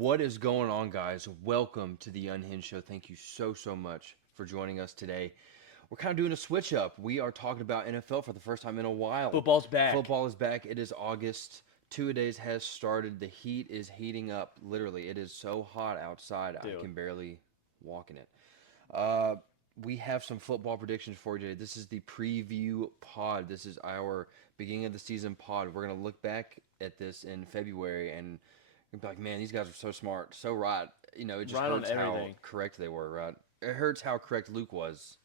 What is going on, guys? Welcome to the Unhinged Show. Thank you so much for joining us today. We're kind of doing a switch up. We are talking about NFL for the first time in a while. Football's back. Football is back. It is August. Two-a-days has started. The heat is heating up. Literally, it is so hot outside. Dude. I can barely walk in it. We have some football predictions for you today. This is the preview pod. This is our beginning of the season pod. We're going to look back at this in February and be like, man, these guys are so smart, so right. You know, it just Right on hurts how everything. correct they were, right? It hurts how correct Luke was.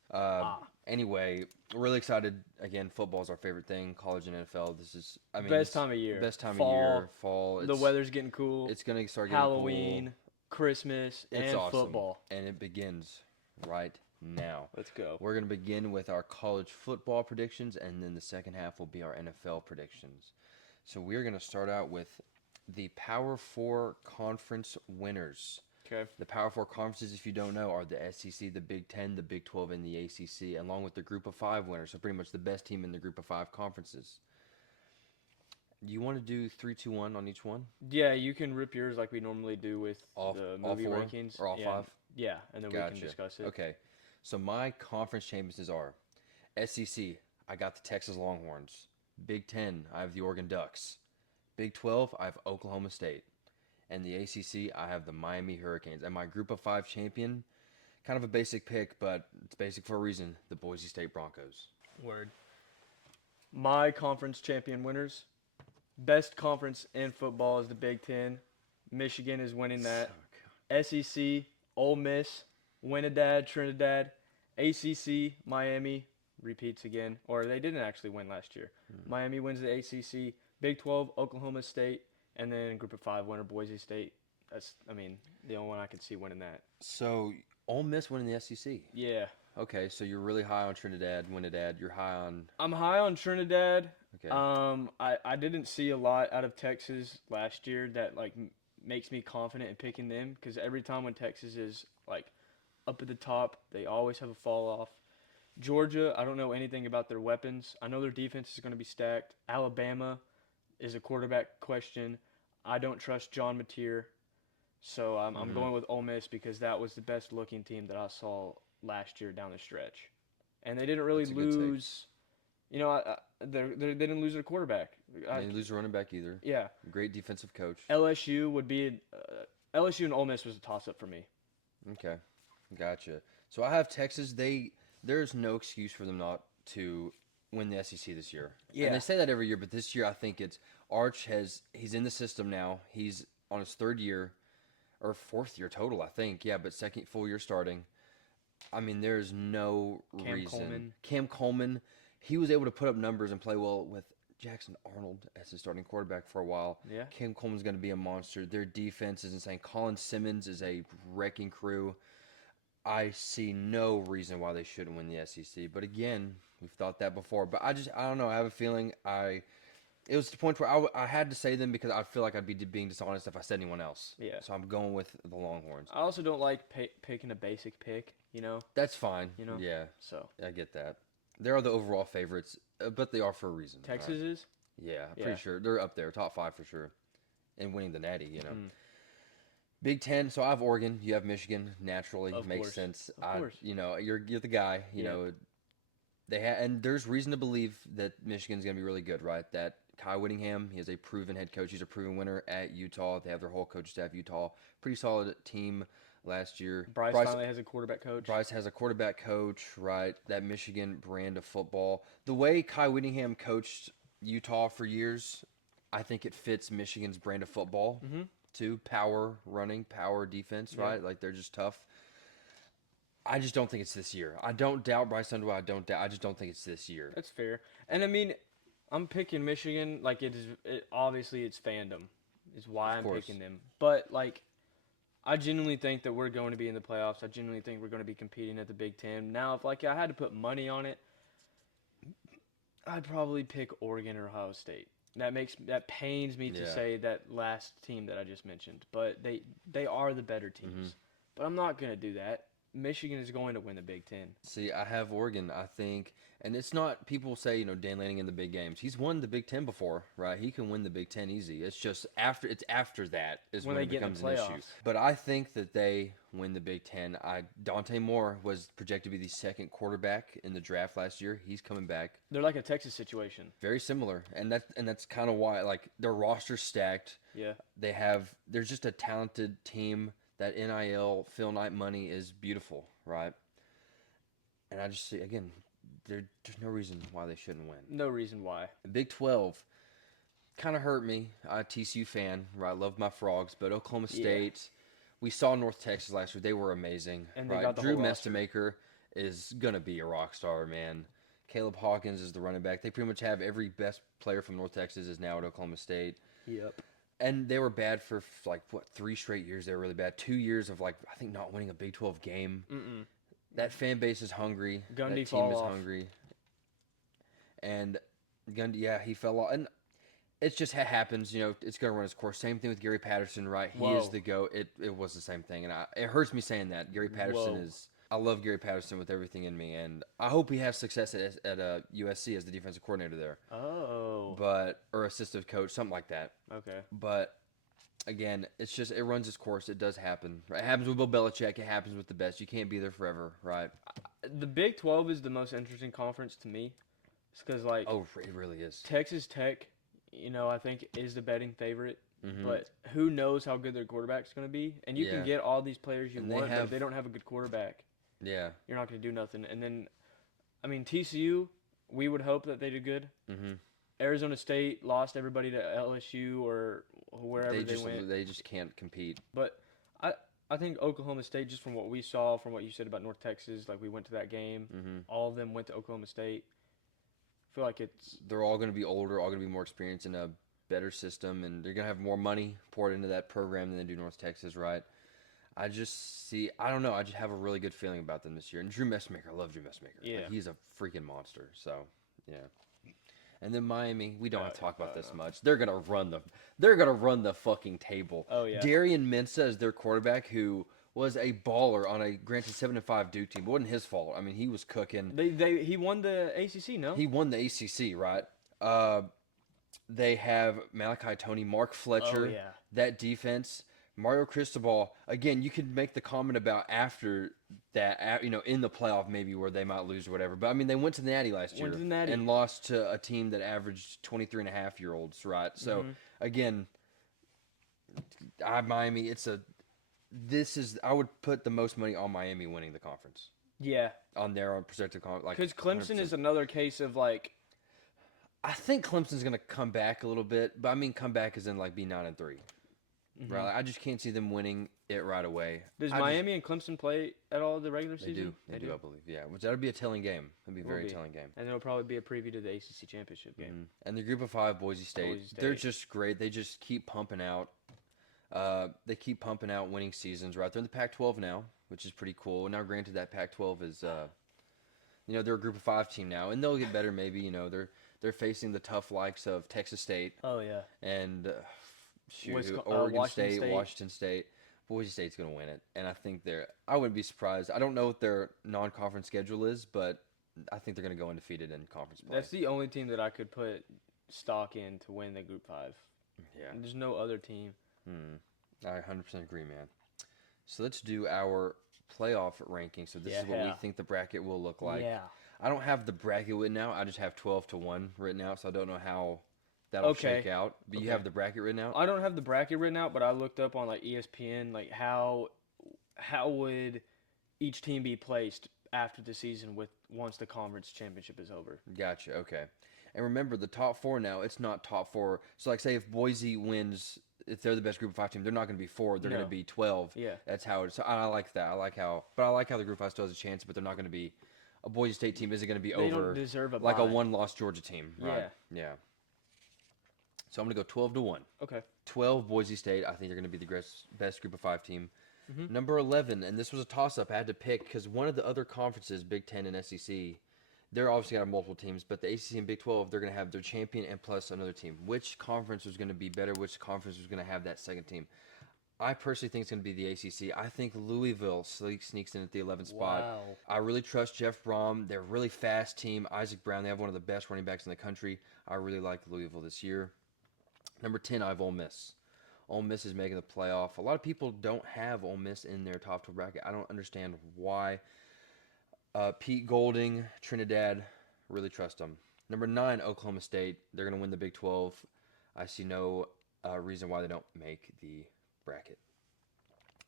Anyway, we're really excited. Again, football is our favorite thing. College and NFL. This is, Best time of year. Best time Fall, of year. Fall. The weather's getting cool. It's gonna start getting Halloween, cool. Christmas, It's and awesome. football. And it begins right now. Let's go. We're gonna begin with our college football predictions, and then the second half will be our NFL predictions. So we're gonna start out with the Power Four conference winners. Okay. The Power Four conferences, if you don't know, are the SEC, the Big Ten, the Big 12, and the ACC, along with the Group of Five winners. So pretty much the best team in the Group of Five conferences. You want to do 3, 2, 1 on each one? Yeah, you can rip yours like we normally do with All movie four? rankings. Or all yeah. five? Yeah, and then we Gotcha. can discuss it. Okay. So my conference champions are SEC, I got the Texas Longhorns. Big 10, I have the Oregon Ducks. Big 12, I have Oklahoma State. And the ACC, I have the Miami Hurricanes. And my Group of Five champion, kind of a basic pick, but it's basic for a reason, the Boise State Broncos. Word. My conference champion winners. Best conference in football is the Big Ten. Michigan is winning that. SEC, Ole Miss, Winnidad, Trinidad. ACC, Miami repeats again. Or they didn't actually win last year. Miami wins the ACC. Big 12, Oklahoma State. And then Group of Five winner, Boise State. That's, the only one I could see winning that. So, Ole Miss winning the SEC. Yeah. Okay, so you're really high on Trinidad, Winnidad. You're high on... I'm high on Trinidad. Okay. I didn't see a lot out of Texas last year that, makes me confident in picking them. Because every time when Texas is, up at the top, they always have a fall off. Georgia, I don't know anything about their weapons. I know their defense is going to be stacked. Alabama is a quarterback question. I don't trust John Mateer. So I'm going with Ole Miss because that was the best looking team that I saw last year down the stretch. And they didn't really lose. You know, they didn't lose their quarterback. They didn't lose a running back either. Yeah. Great defensive coach. LSU would be LSU and Ole Miss was a toss-up for me. Okay, gotcha. So I have Texas. There's no excuse for them not to win the SEC this year. Yeah. And they say that every year, but this year I think it's he's in the system now. He's on his third year or fourth year total, I think. Yeah, but second full year starting. There's no reason. Cam Coleman, he was able to put up numbers and play well with Jackson Arnold as his starting quarterback for a while. Yeah. Cam Coleman's going to be a monster. Their defense is insane. Colin Simmons is a wrecking crew. I see no reason why they shouldn't win the SEC. But again, we've thought that before. But I don't know. I have a feeling it was to the point where I had to say them because I feel like I'd be being dishonest if I said anyone else. Yeah. So I'm going with the Longhorns. I also don't like picking a basic pick, That's fine. You know? Yeah. So I get that. They are the overall favorites, but they are for a reason. Texas right? is? Yeah, I'm pretty sure. They're up there, top 5 for sure. And winning the Natty, Big Ten, so I have Oregon, you have Michigan, naturally. Makes sense. Of course. You're the guy, you know. And there's reason to believe that Michigan's going to be really good, right? That Kai Whittingham, he is a proven head coach. He's a proven winner at Utah. They have their whole coach staff, Utah. Pretty solid team last year. Bryce finally has a quarterback coach. Bryce has a quarterback coach, right? That Michigan brand of football. The way Kai Whittingham coached Utah for years, I think it fits Michigan's brand of football, too. Power running, power defense, right? Like, they're just tough. I just don't think it's this year. I don't doubt Bryce Underwood. I just don't think it's this year. That's fair. And I'm picking Michigan. Obviously it's fandom is why I'm picking them. But I genuinely think that we're going to be in the playoffs. I genuinely think we're going to be competing at the Big Ten. Now, if I had to put money on it, I'd probably pick Oregon or Ohio State. That pains me to say that last team that I just mentioned, but they are the better teams. But I'm not going to do that. Michigan is going to win the Big Ten. See, I have Oregon, I think, and it's not people say, Dan Lanning in the big games. He's won the Big Ten before, right? He can win the Big Ten easy. It's just after that is when they it get in becomes the an issue. playoffs. But I think that they win the Big Ten. Dante Moore was projected to be the second quarterback in the draft last year. He's coming back. They're like a Texas situation. Very similar, and that's kind of why their roster's stacked. Yeah. There's just a talented team. That NIL Phil Knight money is beautiful, right? And I just see, again, there's no reason why they shouldn't win. No reason why. The Big 12 kind of hurt me. I'm a TCU fan, right? I love my Frogs, but Oklahoma State, we saw North Texas last year. They were amazing, And they right? got the Drew whole roster. Mestemaker is going to be a rock star, man. Caleb Hawkins is the running back. They pretty much have every best player from North Texas is now at Oklahoma State. Yep. And they were bad for 3 straight years. They were really bad. 2 years of I think not winning a Big 12 game. That fan base is hungry. Gundy that team is hungry. And Gundy, he fell off. And it just happens. It's going to run its course. Same thing with Gary Patterson, right? He is the GOAT. It was the same thing. And it hurts me saying that. Gary Patterson is. I love Gary Patterson with everything in me, and I hope he has success at USC as the defensive coordinator there. Oh. Or assistant coach, something like that. Okay. But again, it's just it runs its course. It does happen. Right? It happens with Bill Belichick. It happens with the best. You can't be there forever, right? The Big 12 is the most interesting conference to me. It's because it really is. Texas Tech, I think is the betting favorite. But who knows how good their quarterback's going to be? And you can get all these players you want, but if they don't have a good quarterback, you're not going to do nothing. And then, TCU, we would hope that they do good. Arizona State lost everybody to LSU or wherever they went. They just can't compete. But I think Oklahoma State, just from what we saw, from what you said about North Texas, we went to that game. All of them went to Oklahoma State. I feel like they're all going to be older, all going to be more experienced in a better system, and they're going to have more money poured into that program than they do North Texas, right? I don't know. I just have a really good feeling about them this year. And Drew Messmaker, I love Drew Messmaker. Yeah. He's a freaking monster. So, yeah. And then Miami, we don't have to talk about this much. They're gonna run the fucking table. Oh yeah. Darian Mensah is their quarterback, who was a baller on a granted 7-5 Duke team. It wasn't his fault. He was cooking. He won the ACC, no? He won the ACC, right? They have Malachi Tony, Mark Fletcher. Oh, yeah. That defense. Mario Cristobal, again, you could make the comment about after that, in the playoff maybe where they might lose or whatever. But, they went to the Natty last year and lost to a team that averaged 23.5-year-olds, right? So, again, Miami, I would put the most money on Miami winning the conference. Yeah. On their projected conference. Because Clemson is another case of, I think Clemson's going to come back a little bit, but come back as in be 9-3. Right, I just can't see them winning it right away. Does Miami and Clemson play at all the regular They season? They do, I believe. Yeah, which that'll be a telling game. It'll be a very telling game. And it'll probably be a preview to the ACC championship game. And the Group of 5, Boise State, they're just great. They just keep pumping out. They keep pumping out winning seasons. Right, they're in the Pac-12 now, which is pretty cool. Now, granted, that Pac-12 is, they're a Group of 5 team now, and they'll get better. Maybe they're facing the tough likes of Texas State. Oh yeah. And. Oregon State, Washington State. Boise State's going to win it. And I think I wouldn't be surprised. I don't know what their non-conference schedule is, but I think they're going to go undefeated in conference play. That's the only team that I could put stock in to win the Group 5. Yeah. There's no other team. I 100% agree, man. So let's do our playoff ranking. So this is what we think the bracket will look like. Yeah. I don't have the bracket written out. I just have 12-1 written out, so I don't know how that'll shake out. But you have the bracket written out? I don't have the bracket written out, but I looked up on ESPN how would each team be placed after the season once the conference championship is over. Gotcha. Okay. And remember, the top 4 now, it's not top 4. So say if Boise wins, if they're the best Group of 5 team, they're not going to be 4. They're going to be 12. Yeah. That's how it's. So I like that. I like how the Group 5 still has a chance, but they're not going to be. A Boise State team isn't going to be they over. Don't deserve a bye. A 1-loss Georgia team. Right? Yeah. So I'm going to go 12-1. Okay. 12 Boise State. I think they're going to be the best Group of 5 team. Number 11, and this was a toss-up. I had to pick because one of the other conferences, Big Ten and SEC, they're obviously going to have multiple teams, but the ACC and Big 12, they're going to have their champion and plus another team. Which conference was going to be better? Which conference was going to have that second team? I personally think it's going to be the ACC. I think Louisville sneaks in at the 11th spot. Wow. I really trust Jeff Brom. They're a really fast team. Isaac Brown, they have one of the best running backs in the country. I really like Louisville this year. Number 10, I have Ole Miss. Ole Miss is making the playoff. A lot of people don't have Ole Miss in their top 12 bracket. I don't understand why. Pete Golding, Trinidad, really trust them. Number 9, Oklahoma State. They're going to win the Big 12. I see no reason why they don't make the bracket.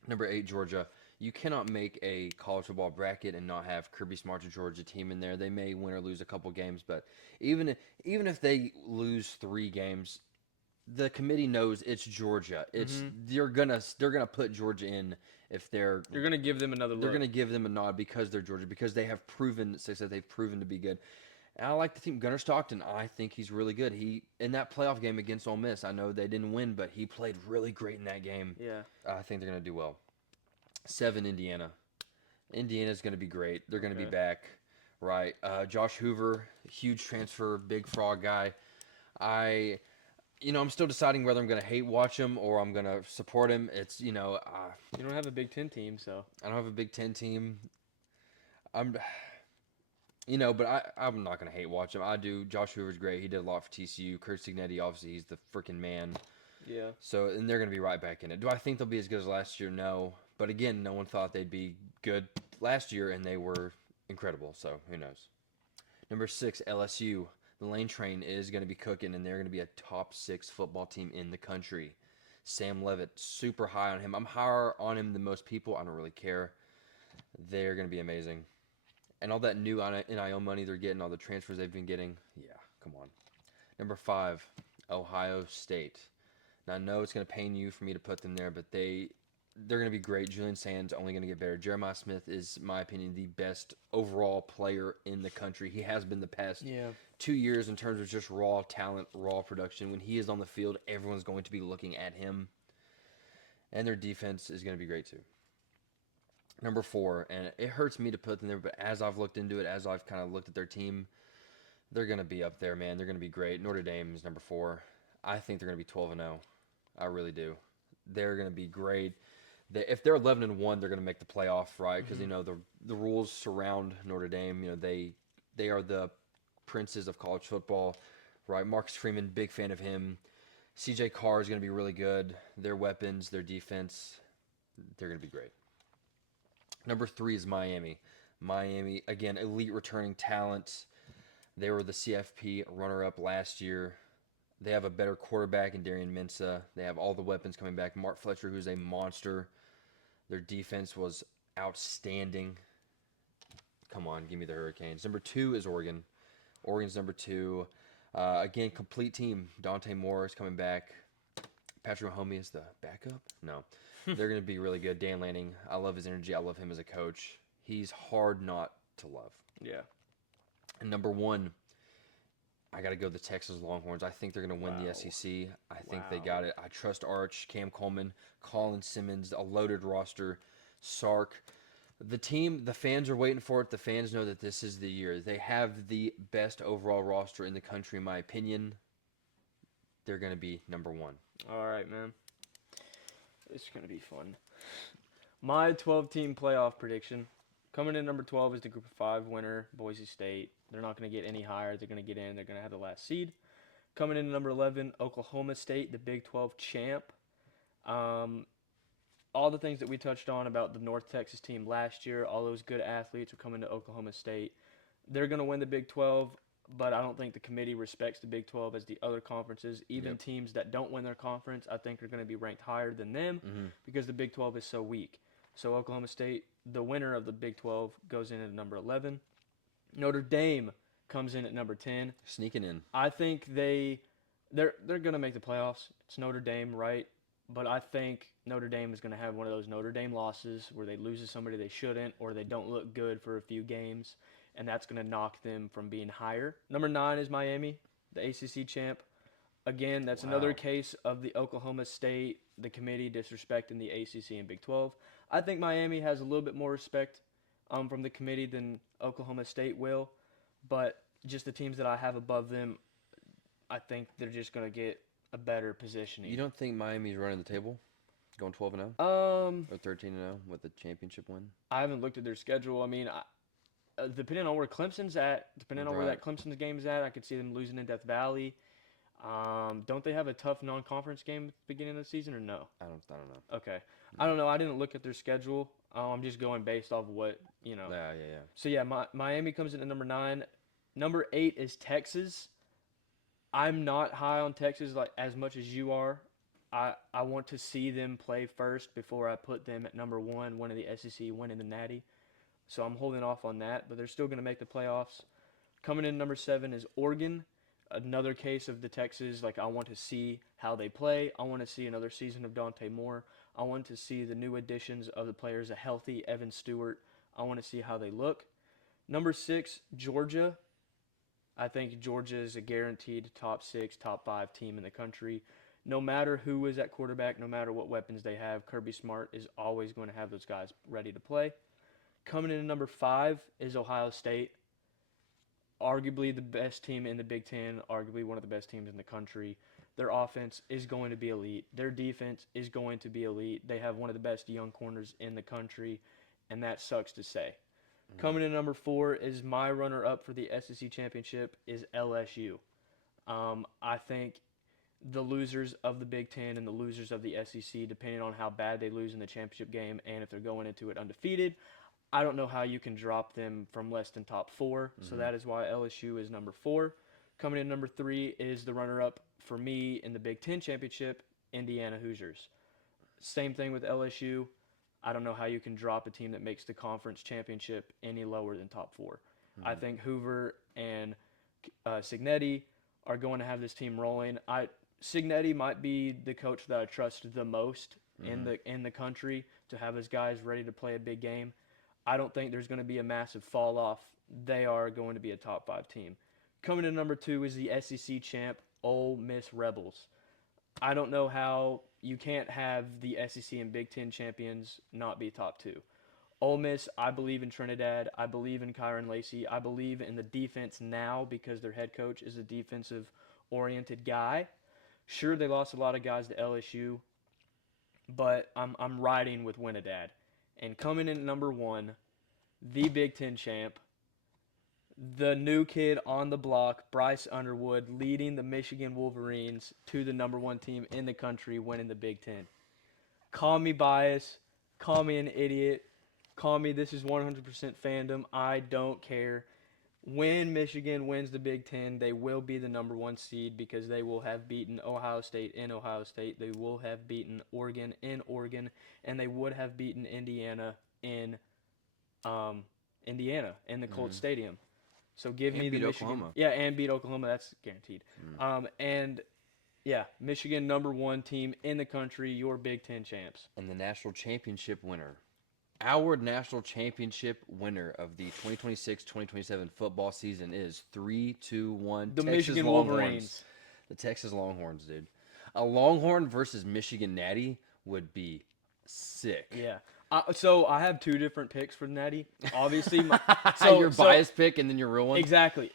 Number 8, Georgia. You cannot make a college football bracket and not have Kirby Smart's Georgia team in there. They may win or lose a couple games, but even if they lose 3 games, the committee knows it's Georgia. It's they're gonna put Georgia in if they're You're gonna give them another look. they're gonna give them a nod because they're Georgia, because they have proven success. They've proven to be good. And I like the team. Gunnar Stockton, I think he's really good. He in that playoff game against Ole Miss, I know they didn't win, but he played really great in that game. Yeah. I think they're gonna do well. 7, Indiana. Indiana's gonna be great. They're gonna be back. Right. Josh Hoover, huge transfer, big frog guy. I'm still deciding whether I'm going to hate watch him or I'm going to support him. It's, You don't have a Big Ten team, so. I don't have a Big Ten team. But I'm not going to hate watch him. I do. Josh Hoover's great. He did a lot for TCU. Kurt Signetti, obviously, he's the freaking man. Yeah. So, and they're going to be right back in it. Do I think they'll be as good as last year? No. But again, no one thought they'd be good last year, and they were incredible. So, who knows? Number 6, LSU. The Lane Train is going to be cooking, and they're going to be a top 6 football team in the country. Sam Levitt, super high on him. I'm higher on him than most people. I don't really care. They're going to be amazing. And all that new NIL money they're getting, all the transfers they've been getting, yeah, come on. Number 5, Ohio State. Now, I know it's going to pain you for me to put them there, but they're going to be great. Julian Sands only going to get better. Jeremiah Smith is, in my opinion, the best overall player in the country. He has been the past 2 years in terms of just raw talent, raw production. When he is on the field, everyone's going to be looking at him. And their defense is going to be great too. Number 4, and it hurts me to put them there, but as I've looked into it, as I've kind of looked at their team, they're going to be up there, man. They're going to be great. Notre Dame is number 4. I think they're going to be 12-0. I really do. They're going to be great. If they're 11-1, they're going to make the playoff, right? Because the rules surround Notre Dame. They are the princes of college football, right? Marcus Freeman, big fan of him. CJ Carr is going to be really good. Their weapons, their defense, they're going to be great. Number 3 is Miami. Miami, again, elite returning talent. They were the CFP runner-up last year. They have a better quarterback in Darian Mensah. They have all the weapons coming back. Mark Fletcher, who's a monster. Their defense was outstanding. Come on, give me the Hurricanes. Number 2 is Oregon. Oregon's number 2. Again, complete team. Dante Moore is coming back. Patrick Mahomes is the backup? No. They're going to be really good. Dan Lanning, I love his energy. I love him as a coach. He's hard not to love. Yeah. And number 1, I got to go the Texas Longhorns. I think they're going to win the SEC. I think they got it. I trust Arch, Cam Coleman, Colin Simmons, a loaded roster, Sark. The fans are waiting for it. The fans know that this is the year. They have the best overall roster in the country, in my opinion. They're going to be number 1. All right, man. It's going to be fun. My 12-team playoff prediction. Coming in number 12 is the Group of 5 winner, Boise State. They're not going to get any higher. They're going to get in. They're going to have the last seed. Coming in number 11, Oklahoma State, the Big 12 champ. All the things that we touched on about the North Texas team last year, all those good athletes are coming to Oklahoma State. They're going to win the Big 12, but I don't think the committee respects the Big 12 as the other conferences. Even teams that don't win their conference, I think are going to be ranked higher than them because the Big 12 is so weak. So Oklahoma State, the winner of the Big 12, goes in at number 11. Notre Dame comes in at number 10. Sneaking in. I think they're going to make the playoffs. It's Notre Dame, right? But I think Notre Dame is going to have one of those Notre Dame losses where they lose to somebody they shouldn't, or they don't look good for a few games, and that's going to knock them from being higher. Number 9 is Miami, the ACC champ. Again, that's another case of the Oklahoma State, the committee disrespecting the ACC and Big 12. I think Miami has a little bit more respect from the committee than Oklahoma State will, but just the teams that I have above them, I think they're just going to get a better positioning. You don't think Miami's running the table? Going 12-0 or 13-0 with the championship win. I haven't looked at their schedule. I mean, depending on where Clemson's at, depending on where Right. that Clemson's game is at, I could see them losing in Death Valley. Don't they have a tough non-conference game at the beginning of the season or no? I don't know. Okay. I don't know. I didn't look at their schedule. I'm just going based off what, you know. Yeah. So, yeah, Miami comes in at number 9. Number 8 is Texas. I'm not high on Texas like as much as you are. I want to see them play first before I put them at number 1, winning the SEC, winning the Natty. So I'm holding off on that, but they're still going to make the playoffs. Coming in number 7 is Oregon. Another case of the Texas, like I want to see how they play. I want to see another season of Dante Moore. I want to see the new additions of the players, a healthy Evan Stewart. I want to see how they look. Number 6, Georgia. I think Georgia is a guaranteed top 6, top 5 team in the country. No matter who is at quarterback, no matter what weapons they have, Kirby Smart is always going to have those guys ready to play. Coming in at number 5 is Ohio State. Arguably the best team in the Big Ten, arguably one of the best teams in the country. Their offense is going to be elite. Their defense is going to be elite. They have one of the best young corners in the country, and that sucks to say. Coming in number 4 is my runner-up for the SEC championship is LSU. I think the losers of the Big Ten and the losers of the SEC, depending on how bad they lose in the championship game and if they're going into it undefeated, I don't know how you can drop them from less than top 4. So that is why LSU is number 4. Coming in number 3 is the runner-up for me in the Big Ten championship, Indiana Hoosiers. Same thing with LSU. I don't know how you can drop a team that makes the conference championship any lower than top 4. I think Hoover and Signetti are going to have this team rolling. Signetti might be the coach that I trust the most in the country to have his guys ready to play a big game. I don't think there's going to be a massive fall off. They are going to be a top 5 team. Coming in number 2 is the SEC champ, Ole Miss Rebels. I don't know how you can't have the SEC and Big Ten champions not be top 2. Ole Miss, I believe in Trinidad. I believe in Kyron Lacey. I believe in the defense now because their head coach is a defensive-oriented guy. Sure, they lost a lot of guys to LSU, but I'm riding with Winidad. And coming in at number 1, the Big Ten champ, the new kid on the block, Bryce Underwood, leading the Michigan Wolverines to the number 1 team in the country, winning the Big Ten. Call me biased, call me an idiot, call me this is 100% fandom. I don't care. When Michigan wins the Big Ten, they will be the number 1 seed because they will have beaten Ohio State in Ohio State. They will have beaten Oregon in Oregon, and they would have beaten Indiana in the Colts Stadium. So give me the Michigan. Oklahoma. Yeah, and beat Oklahoma. That's guaranteed. And yeah, Michigan number 1 team in the country. Your Big Ten champs. And the national championship winner. Our national championship winner of the 2026-2027 football season is 3-2-1 The Texas Michigan Longhorns. Wolverines. The Texas Longhorns, dude. A Longhorn versus Michigan Natty would be sick. Yeah. So I have 2 different picks for Natty. Obviously, Your biased pick and then your real one? Exactly.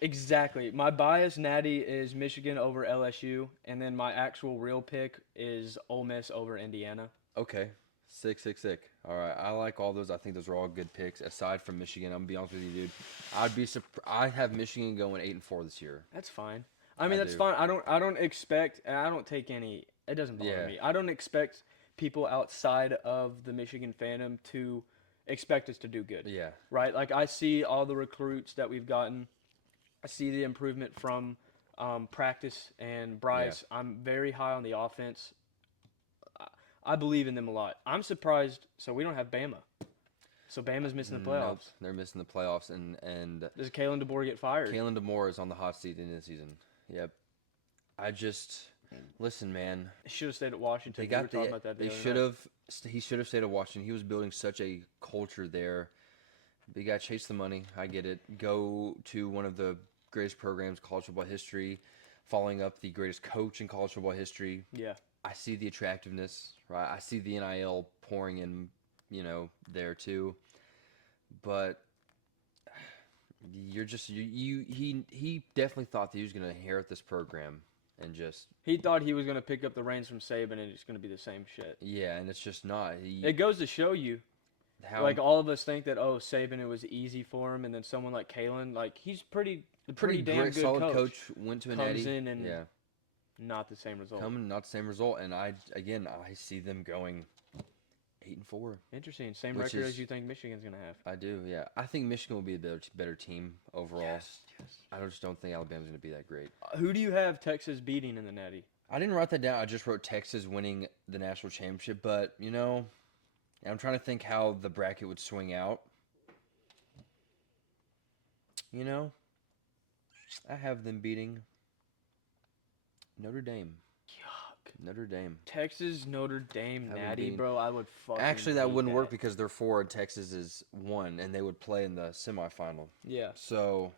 My bias Natty is Michigan over LSU, and then my actual real pick is Ole Miss over Indiana. Okay. Sick. All right. I like all those. I think those are all good picks. Aside from Michigan, I'm going to be honest with you, dude. I have Michigan going 8-4 this year. That's fine. I mean, that's fine. I don't expect, and I don't take any, it doesn't bother me. I don't expect people outside of the Michigan fandom to expect us to do good. Yeah. Right? Like, I see all the recruits that we've gotten. I see the improvement from practice and Bryce. Yeah. I'm very high on the offense. I believe in them a lot. I'm surprised. So we don't have Bama. So Bama's missing the playoffs. Nope, they're missing the playoffs. And does Kalen DeBoer get fired? Kalen DeBoer is on the hot seat in the season. Yep. Listen, man. He should have stayed at Washington. He should have stayed at Washington. He was building such a culture there. Big guy, chase the money. I get it. Go to one of the greatest programs, college football history, following up the greatest coach in college football history. Yeah. I see the attractiveness, right? I see the NIL pouring in, there too. But he definitely thought that he was going to inherit this program and just He thought he was going to pick up the reins from Saban and it's going to be the same shit. yeah, and it's just not. It goes to show you, How like all of us think that Saban it was easy for him, and then someone like Kalen, like he's pretty damn great, good solid coach went to a comes natty. in and Yeah, not the same result. coming not the same result, and I see them going 8-4. Interesting. Same Which record is- as you think Michigan's going to have. I do, yeah. I think Michigan will be a better team overall. Yes. I just don't think Alabama's going to be that great. Who do you have Texas beating in the Natty? I didn't write that down. I just wrote Texas winning the national championship, but I'm trying to think how the bracket would swing out. I have them beating Notre Dame. Yuck. Notre Dame. Texas, Notre Dame, That would Natty, be- bro. I would fucking Actually, that hate wouldn't work because they're 4 and Texas is 1, and they would play in the semifinal. Yeah. So,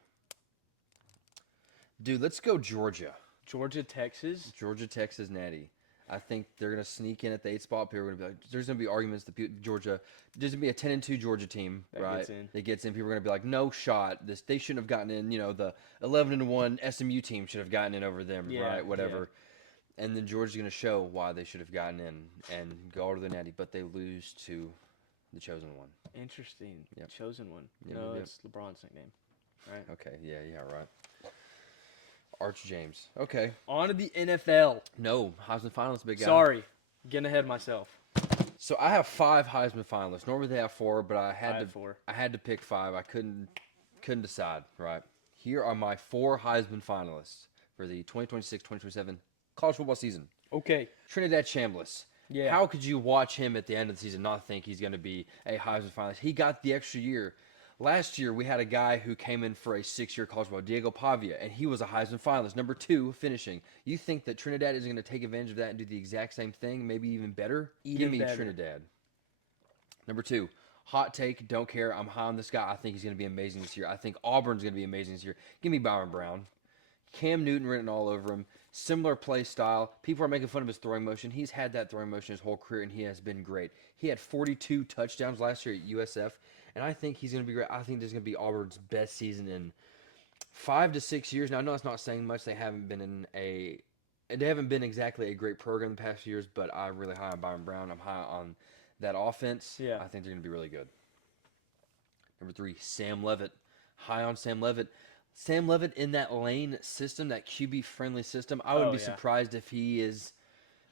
dude, let's go Georgia. Georgia, Texas. Georgia, Texas, Natty. I think they're gonna sneak in at the 8 spot. People are gonna be like, there's gonna be arguments that Georgia, there's gonna be a 10-2 Georgia team, That right? gets in. That gets in. People are gonna be like, no shot. They shouldn't have gotten in. The 11-1 SMU team should have gotten in over them, Yeah, right? Whatever. And then Georgia's gonna show why they should have gotten in and go to the Natty, but they lose to the chosen one. Interesting. Yep. Chosen one. Yep, No, yep. it's LeBron's nickname. Right. Okay, yeah, right. Arch James. Okay. On to the NFL. No, Heisman finalist, big guy. Sorry. Getting ahead of myself. So I have 5 Heisman finalists. Normally they have 4, but I had to 4. I had to pick 5. I couldn't decide, right? Here are my 4 Heisman finalists for the 2026-2027 college football season. Okay. Trinidad Chambliss. Yeah. How could you watch him at the end of the season and not think he's going to be a Heisman finalist? He got the extra year. Last year, we had a guy who came in for a 6-year college ball, Diego Pavia, and he was a Heisman finalist, number 2 finishing. You think that Trinidad is going to take advantage of that and do the exact same thing, maybe even better? Give me better. Trinidad. Number 2, hot take, don't care. I'm high on this guy. I think he's going to be amazing this year. I think Auburn's going to be amazing this year. Give me Byron Brown. Cam Newton written all over him. Similar play style. People are making fun of his throwing motion. He's had that throwing motion his whole career, and he has been great. He had 42 touchdowns last year at USF, and I think he's going to be great. I think this is going to be Auburn's best season in 5 to 6 years. Now, I know that's not saying much. They haven't been exactly a great program the past few years, but I'm really high on Byron Brown. I'm high on that offense. Yeah. I think they're going to be really good. Number 3, Sam Levitt. High on Sam Levitt. Sam Levitt in that Lane system, that QB-friendly system, I wouldn't be surprised if he is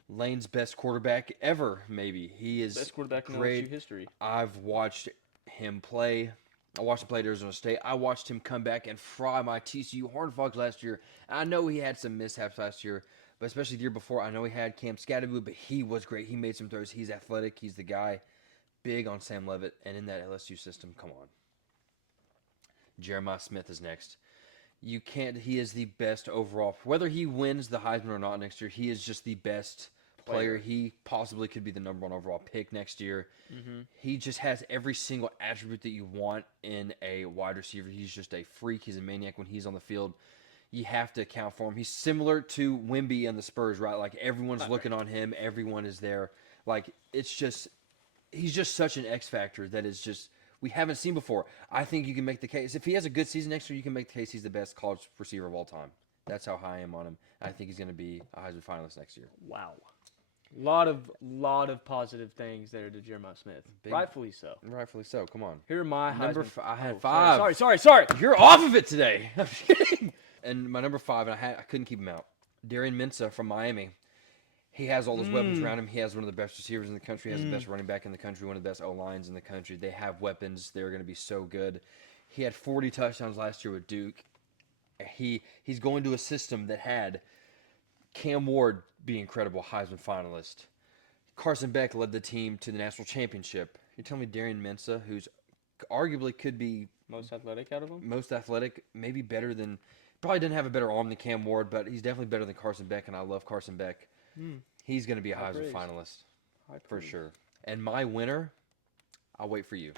Lane's best quarterback ever, maybe. He is Best quarterback in great. LSU history. I've watched him play. I watched him play at Arizona State. I watched him come back and fry my TCU Horned Frogs last year. I know he had some mishaps last year, but especially the year before, I know he had Cam Scatterwood, but he was great. He made some throws. He's athletic. He's the guy. Big on Sam Levitt. And in that LSU system, come on. Jeremiah Smith is next. He is the best overall. Whether he wins the Heisman or not next year, he is just the best player. He possibly could be the number 1 overall pick next year. Mm-hmm. He just has every single attribute that you want in a wide receiver. He's just a freak. He's a maniac when he's on the field. You have to account for him. He's similar to Wemby and the Spurs, right? Like everyone's looking on him. Everyone is there. Like he's just such an X factor that is just we haven't seen before. I think you can make the case. If he has a good season next year, you can make the case he's the best college receiver of all time. That's how high I am on him. I think he's going to be a Heisman finalist next year. Wow. Lot of positive things there to Jeremiah Smith. Rightfully so. Rightfully so. Come on. Here are my Heisman. I had 5. Sorry. You're off of it today. I'm kidding. And my number 5, and I couldn't keep him out. Darian Mensah from Miami. He has all those weapons around him. He has one of the best receivers in the country. He has the best running back in the country. One of the best O-lines in the country. They have weapons. They're going to be so good. He had 40 touchdowns last year with Duke. He's going to a system that had Cam Ward be incredible Heisman finalist. Carson Beck led the team to the national championship. You're telling me Darian Mensah, who's arguably could be Most athletic out of them? most athletic, maybe better than, probably didn't have a better arm than Cam Ward, but he's definitely better than Carson Beck, and I love Carson Beck. He's going to be a Heisman finalist for sure. And my winner, I'll wait for you.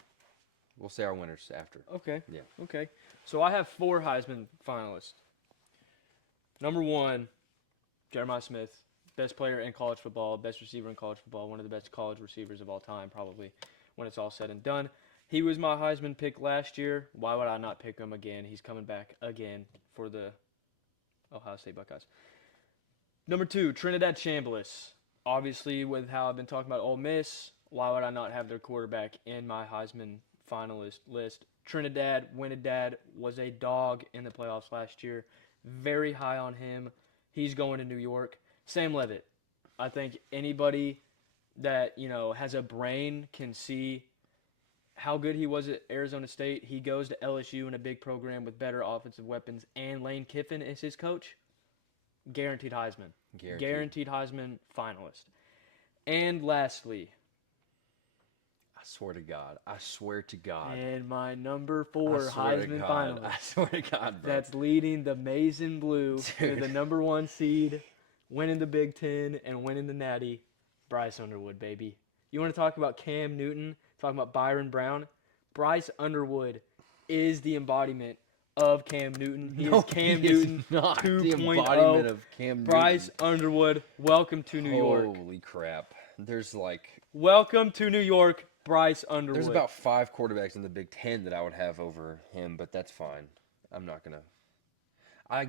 We'll say our winners after. Okay. Yeah. Okay. So I have 4 Heisman finalists. Number 1, Jeremiah Smith, best player in college football, best receiver in college football, one of the best college receivers of all time, probably, when it's all said and done. He was my Heisman pick last year. Why would I not pick him again? He's coming back again for the Ohio State Buckeyes. Number 2, Trinidad Chambliss. Obviously, with how I've been talking about Ole Miss, why would I not have their quarterback in my Heisman finalist list? Trinidad was a dog in the playoffs last year. Very high on him. He's going to New York. Sam Levitt. I think anybody that, has a brain can see how good he was at Arizona State. He goes to LSU in a big program with better offensive weapons, and Lane Kiffin is his coach. Guaranteed Heisman. Guaranteed Heisman finalist. And lastly, I swear to God. and my number 4 Heisman finalist. I swear to God, bro. That's leading the Maize and Blue to the number 1 seed, winning the Big Ten, and winning the Natty. Bryce Underwood, baby. You want to talk about Cam Newton, talking about Byron Brown? Bryce Underwood is the embodiment of Cam Newton. He is Cam Newton not 2.0. the embodiment of Cam Newton. Bryce Underwood, welcome to New York. Holy crap. Welcome to New York, Bryce Underwood. There's about 5 quarterbacks in the Big Ten that I would have over him, but that's fine. I'm not going to. I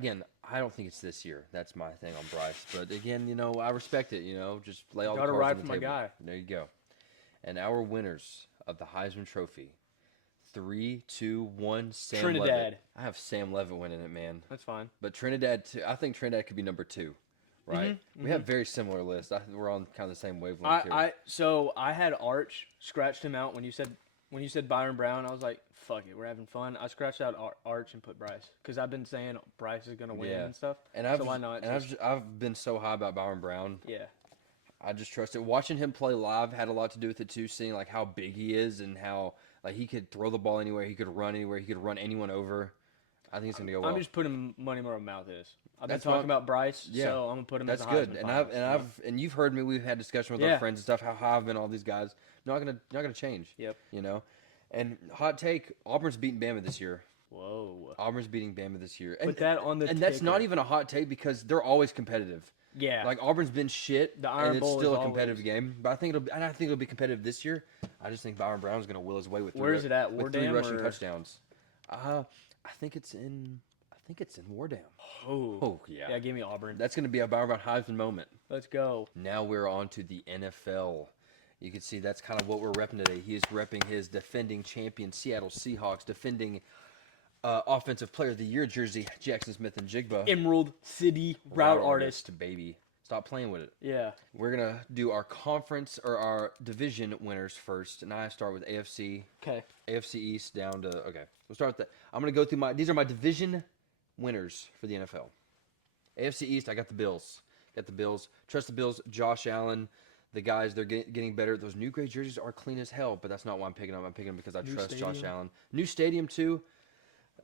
don't think it's this year. That's my thing on Bryce. But again, I respect it, Just lay all the cards on the table. Gotta ride for my guy. There you go. And our winners of the Heisman Trophy. 3, 2, 1, Sam Trinidad. Levitt. I have Sam Levitt winning it, man. That's fine. But Trinidad, I think Trinidad could be number 2, right? Mm-hmm, we have very similar lists. We're on kind of the same wavelength here. So I had Arch, scratched him out when you said Byron Brown. I was like, fuck it, we're having fun. I scratched out Arch and put Bryce because I've been saying Bryce is gonna win and stuff. So why not? And I've been so high about Byron Brown. Yeah. I just trust it. Watching him play live had a lot to do with it too. Seeing like how big he is and how he could throw the ball anywhere, he could run anywhere, he could run anyone over. I think it's gonna go well. I'm just putting money where my mouth is. I've been talking about Bryce, so I'm gonna put him. That's as a good. Heisman And you've heard me. We've had discussion with our friends and stuff. How high I've been all these guys. Not gonna change. Yep. And hot take: Auburn's beating Bama this year. Whoa. Auburn's beating Bama this year. Put that on the. And that's not even a hot take because they're always competitive. Yeah. Like Auburn's been shit, the Iron and it's Bowl still a competitive game. But I think it'll be competitive this year. I just think Byron Brown's gonna will his way with. Where is it at? With 3 rushing touchdowns. I think it's in Wardam. Oh yeah. Yeah, give me Auburn. That's gonna be a Byron Brown Heisman moment. Let's go. Now we're on to the NFL. You can see that's kind of what we're repping today. He is repping his defending champion Seattle Seahawks, defending Offensive Player of the Year jersey, Jackson Smith-Njigba. Emerald City Route Artist. Baby. Stop playing with it. Yeah. We're going to do our conference or our division winners first. And I start with AFC. Okay. AFC East down to, okay. We'll start with that. I'm going to go through these are my division winners for the NFL. AFC East, I got the Bills. Trust the Bills. Josh Allen. The guys, they're getting better. Those new gray jerseys are clean as hell, but that's not why I'm picking them. I'm picking them because I trust Josh Allen. New stadium, too.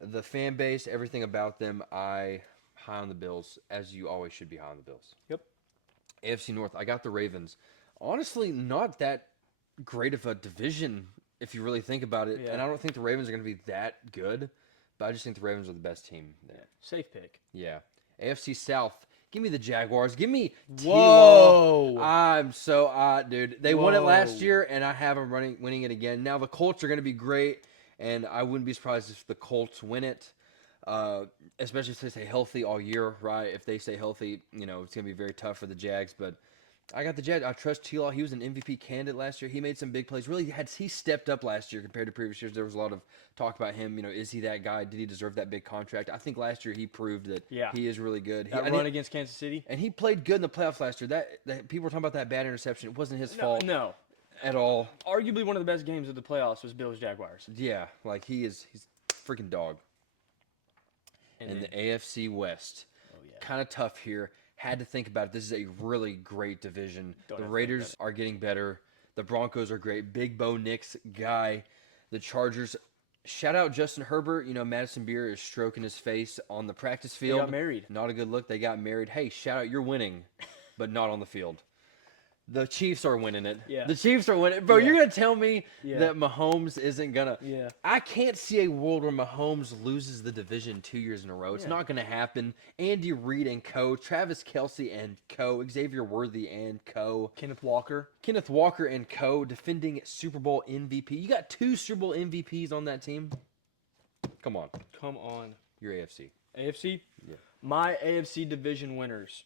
The fan base, everything about them, high on the Bills, as you always should be high on the Bills. Yep. AFC North, I got the Ravens. Honestly, not that great of a division if you really think about it. Yeah. And I don't think the Ravens are going to be that good, but I just think the Ravens are the best team. Yeah. Safe pick. Yeah. AFC South, give me the Jaguars. Give me Whoa. I'm so dude. They won it last year, and I have them winning it again. Now the Colts are going to be great, and I wouldn't be surprised if the Colts win it. Especially if they stay healthy all year, right? If they stay healthy, it's going to be very tough for the Jags. But I got the Jags. I trust T-Law. He was an MVP candidate last year. He made some big plays. Really, he stepped up last year compared to previous years. There was a lot of talk about him. Is he that guy? Did he deserve that big contract? I think last year he proved that he is really good. That run against Kansas City? And he played good in the playoffs last year. That people were talking about that bad interception. It wasn't his fault. No. At all. Arguably one of the best games of the playoffs was Bills-Jaguars. Yeah, he's freaking dog. And the AFC West, kind of tough here. Had to think about it. This is a really great division. The Raiders are getting better. The Broncos are great. Big Bo Nix guy. The Chargers, shout out Justin Herbert. Madison Beer is stroking his face on the practice field. They got married. Not a good look. They got married. Hey, shout out, you're winning, but not on the field. The Chiefs are winning it. Yeah. The Chiefs are winning. Bro, you're going to tell me that Mahomes isn't going to. Yeah. I can't see a world where Mahomes loses the division 2 years in a row. It's not going to happen. Andy Reid and co. Travis Kelce and co. Xavier Worthy and co. Kenneth Walker and co. Defending Super Bowl MVP. You got 2 Super Bowl MVPs on that team? Come on. Come on. You're AFC. AFC? Yeah. My AFC division winners.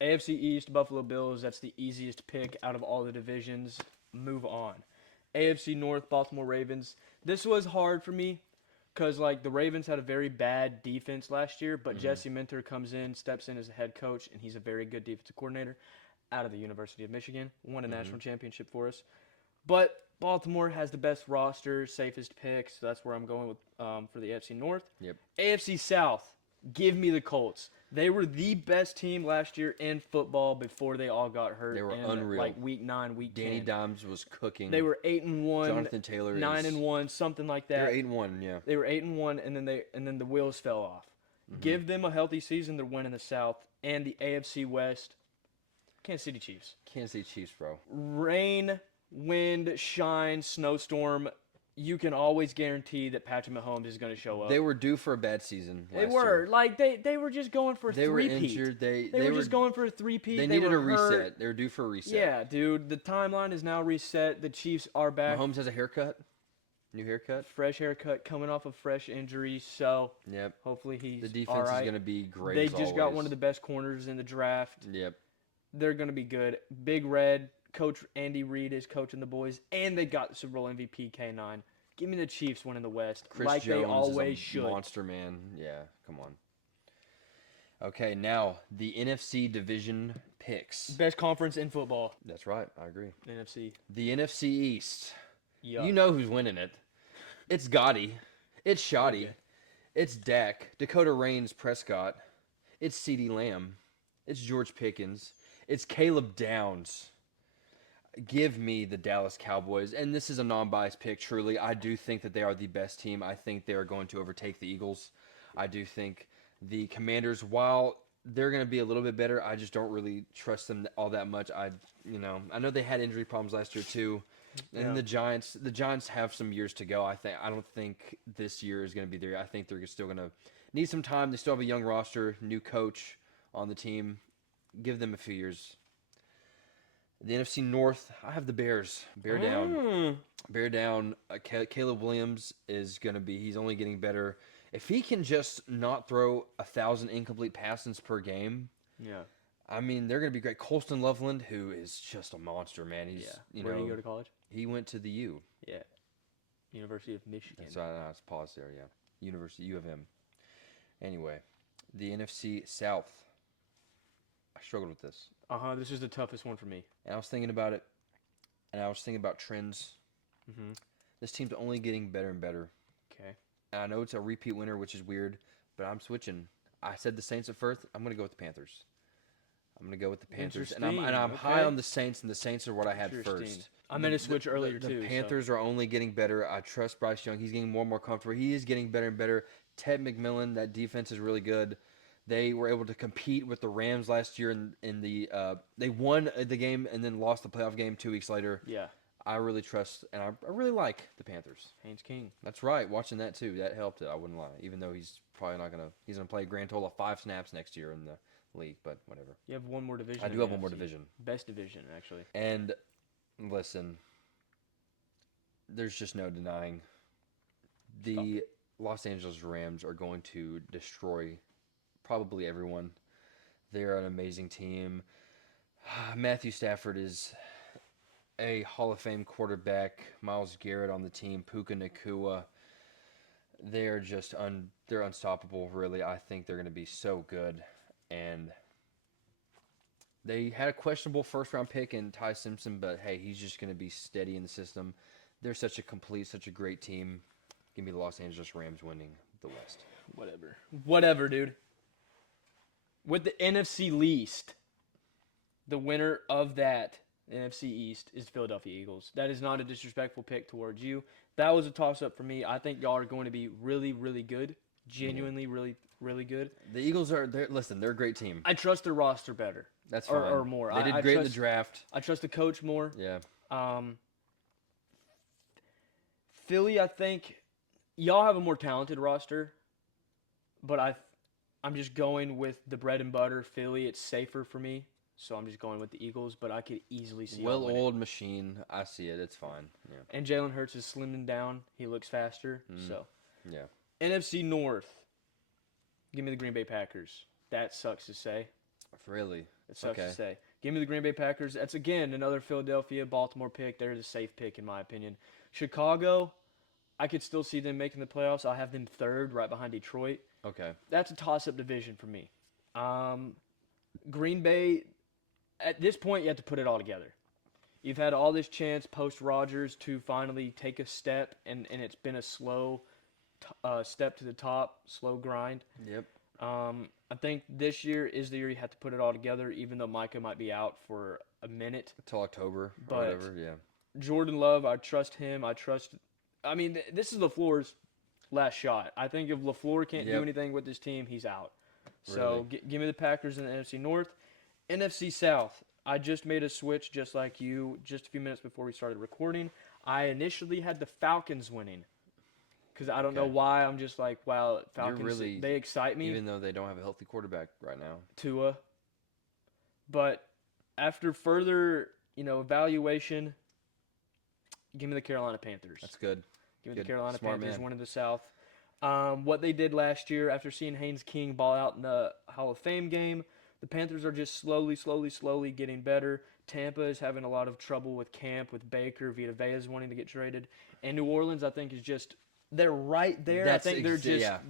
AFC East, Buffalo Bills. That's the easiest pick out of all the divisions. Move on. AFC North, Baltimore Ravens. This was hard for me because like the Ravens had a very bad defense last year, but Jesse Minter comes in, steps in as a head coach, and he's a very good defensive coordinator out of the University of Michigan. Won a national championship for us. But Baltimore has the best roster, safest pick, so that's where I'm going with for the AFC North. Yep. AFC South, give me the Colts. They were the best team last year in football before they all got hurt. They were in, unreal. Like week 9, week 10. Danny Dimes was cooking. They were 8-1. Jonathan Taylor 9-1, something like that. They're 8-1, yeah. They were 8-1, and then the wheels fell off. Give them a healthy season, they're winning the South and the AFC West. Kansas City Chiefs. Kansas City Chiefs, bro. Rain, wind, shine, snowstorm. You can always guarantee that Patrick Mahomes is going to show up. They were due for a bad season. They were. Year. Like, they were just going for a They were three-peat. injured. They were just going for a three-peat. They needed were a reset. hurt. They were due for a reset. Yeah, dude. The timeline is now reset. The Chiefs are back. Mahomes has a haircut. New haircut. Fresh haircut, coming off a fresh injury. So, yep. hopefully he's The defense all right. is going to be great. They as just got always. one of the best corners in the draft. Yep. They're going to be good. Big Red, Coach Andy Reid is coaching the boys, and they got the Super Bowl MVP K9. Give me the Chiefs winning the West, Chris like Jones they always is a should. monster, man. Yeah, come on. Okay, now the NFC division picks. Best conference in football. That's right. I agree. NFC. The NFC East. Yeah. You know who's winning it. It's Gotti. It's Shoddy. Okay. It's Dak. Dakota Reigns Prescott. It's CeeDee Lamb. It's George Pickens. It's Caleb Downs. Give me the Dallas Cowboys. And this is a non-biased pick, truly. I do think that they are the best team. I think they are going to overtake the Eagles. I do think the Commanders, while they're going to be a little bit better, I just don't really trust them all that much. I know they had injury problems last year too. And Yeah. the Giants have some years to go. I don't think this year is going to be there. I think they're still going to need some time. They still have a young roster, new coach on the team. Give them a few years. The NFC North, I have the Bears. Bear down. Bear down. Caleb Williams is going to be, he's only getting better. If he can just not throw 1,000 incomplete passes per game, Yeah. I mean, they're going to be great. Colston Loveland, who is just a monster, man. He's, Where did you go to college? He went to the U. Yeah. University of Michigan. That's right. It's pause there, yeah. University, U of M. Anyway, the NFC South. I struggled with this. This is the toughest one for me. And I was thinking about it, and I was thinking about trends. Mm-hmm. This team's only getting better and better. Okay. And I know it's a repeat winner, which is weird, but I'm switching. I said the Saints at first. I'm going to go with the Panthers. I'm going to go with the Panthers. And I'm high on the Saints, and the Saints are what I had first. I made a switch earlier, too. The Panthers are only getting better. I trust Bryce Young. He's getting more and more comfortable. He is getting better and better. Ted McMillan, that defense is really good. They were able to compete with the Rams last year in the they won the game and then lost the playoff game 2 weeks later. Yeah. I really trust and I really like the Panthers. Haynes King. That's right. Watching that too, that helped it. I wouldn't lie. Even though he's probably not he's gonna play a grand total of 5 snaps next year in the league, but whatever. You have one more division. I do have one more division. Best division, actually. And listen, there's just no denying the Los Angeles Rams are going to destroy probably everyone. They're an amazing team. Matthew Stafford is a Hall of Fame quarterback. Myles Garrett on the team. Puka Nacua. They're just they're unstoppable, really. I think they're going to be so good. And they had a questionable first-round pick in Ty Simpson, but hey, he's just going to be steady in the system. They're such a great team. Give me the Los Angeles Rams winning the West. Whatever, dude. With the NFC least, the winner of that NFC East is the Philadelphia Eagles. That is not a disrespectful pick towards you. That was a toss-up for me. I think y'all are going to be really, really good. Genuinely, really, really good. The Eagles they're a great team. I trust their roster better. That's fine. Or more. They did great in the draft. I trust the coach more. Yeah. Philly, I think, y'all have a more talented roster, but I'm just going with the bread and butter Philly. It's safer for me, so I'm just going with the Eagles, but I could easily see Well-oiled machine. I see it. It's fine. Yeah. And Jalen Hurts is slimming down. He looks faster. So, yeah. NFC North, give me the Green Bay Packers. That sucks to say. Really? It sucks Okay. to say. Give me the Green Bay Packers. That's, again, another Philadelphia, Baltimore pick. They're the safe pick, in my opinion. Chicago, I could still see them making the playoffs. I have them third, right behind Detroit. Okay. That's a toss-up division for me. Green Bay, at this point, you have to put it all together. You've had all this chance post-Rodgers to finally take a step, and it's been a slow step to the top, slow grind. Yep. I think this year is the year you have to put it all together, even though Micah might be out for a minute. Until October or But whatever. Yeah. Jordan Love, I trust him. This is LaFleur's last shot. I think if LaFleur can't do Yep. anything with this team, he's out. Really? So give me the Packers in the NFC North. NFC South, I just made a switch just like you just a few minutes before we started recording. I initially had the Falcons winning because I don't know Okay. why. I'm just like, wow, Falcons, really- they excite me. Even though they don't have a healthy quarterback right now. Tua. But after further, evaluation, give me the Carolina Panthers. That's good. Give me the Good. Carolina Smart Panthers man. winning the South. What they did last year after seeing Haynes King ball out in the Hall of Fame game, the Panthers are just slowly getting better. Tampa is having a lot of trouble with camp, with Baker. Vita Vea is wanting to get traded. And New Orleans, I think, is just they're right there. That's I think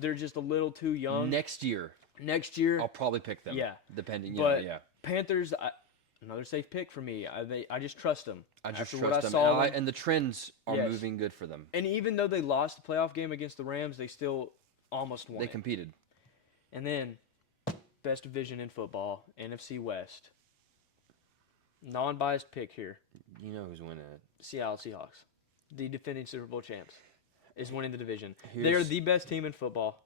they're just a little too young. Next year, Next year, I'll probably pick them. Yeah. Depending. But yeah. Panthers, another safe pick for me. I just trust them. I just After trust what I them. saw And, and the trends are Yes. moving good for them. And even though they lost the playoff game against the Rams, they still almost won They it. competed. And then, best division in football, NFC West. Non-biased pick here. You know who's winning it. Seattle Seahawks, the defending Super Bowl champs, is winning the division. They are Here's- the best team in football,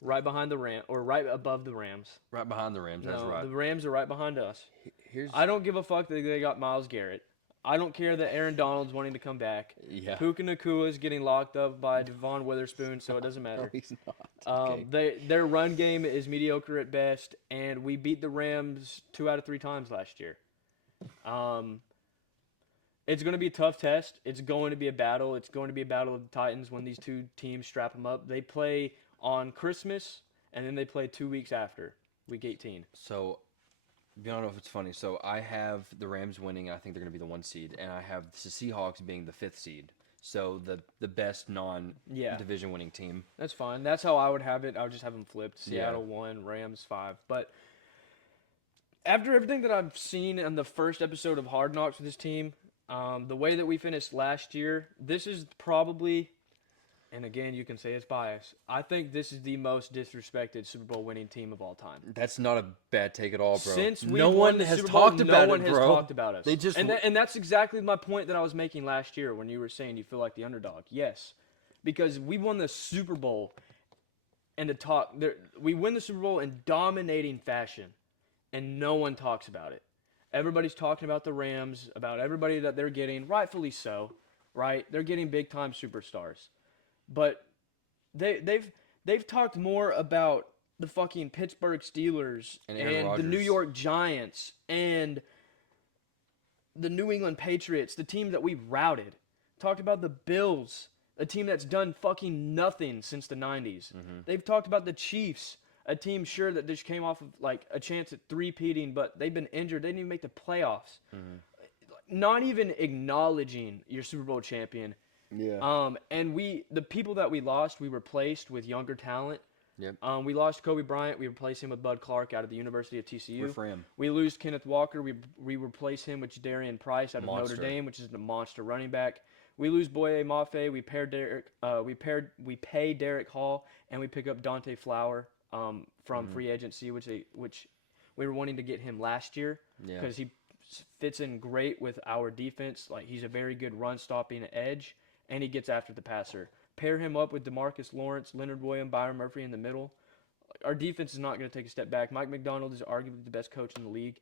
right behind the right above the Rams. Right behind the Rams. That's No, right. the Rams are right behind us. Here's I don't give a fuck that they got Myles Garrett. I don't care that Aaron Donald's wanting to come back. yeah. Puka Nakua is getting locked up by Devon Witherspoon, so it doesn't No, matter. he's not. Okay. Their run game is mediocre at best, and we beat the Rams 2 out of 3 times last year. It's going to be a tough test. It's going to be a battle. It's going to be a battle of the Titans when these two teams strap them up. They play on Christmas, and then they play 2 weeks after, week 18. So, I don't know if it's funny. So I have the Rams winning. I think they're going to be the 1 seed, and I have the Seahawks being the 5th seed. So the best non-division winning team. That's fine. That's how I would have it. I would just have them flipped. Yeah. Seattle 1, Rams 5. But after everything that I've seen in the first episode of Hard Knocks with this team, the way that we finished last year, this is probably, and again, you can say it's biased, I think this is the most disrespected Super Bowl winning team of all time. That's not a bad take at all, bro. Since we no won one the has Super Bowl, talked about no one it, has bro. talked about us. They just and that's exactly my point that I was making last year when you were saying you feel like the underdog. Yes, because we won the Super Bowl, and we win the Super Bowl in dominating fashion, and no one talks about it. Everybody's talking about the Rams, about everybody that they're getting, rightfully so, right? They're getting big time superstars, but they've talked more about the fucking Pittsburgh Steelers And and, Aaron the New Rodgers. York Giants and the New England Patriots, the team that we routed. Talked about the Bills, a team that's done fucking nothing since the 90s. They've talked about the Chiefs, a team sure that just came off of like a chance at three-peating, but they've been injured. They didn't even make the playoffs. Not even acknowledging your Super Bowl champion. Yeah. And the people that we lost, we replaced with younger talent. Yep. We lost Kobe Bryant. We replaced him with Bud Clark out of the University of TCU. Refram. We lose Kenneth Walker. We replace him with Darian Price out of Monster. Notre Dame, which is a monster running back. We lose Boye Mafe. We pay Derek Hall, and we pick up Dante Flower from free agency, which we were wanting to get him last year Yeah. because he fits in great with our defense. Like, he's a very good run stopping edge, and he gets after the passer. Pair him up with DeMarcus Lawrence, Leonard Williams, Byron Murphy in the middle. Our defense is not going to take a step back. Mike McDonald is arguably the best coach in the league.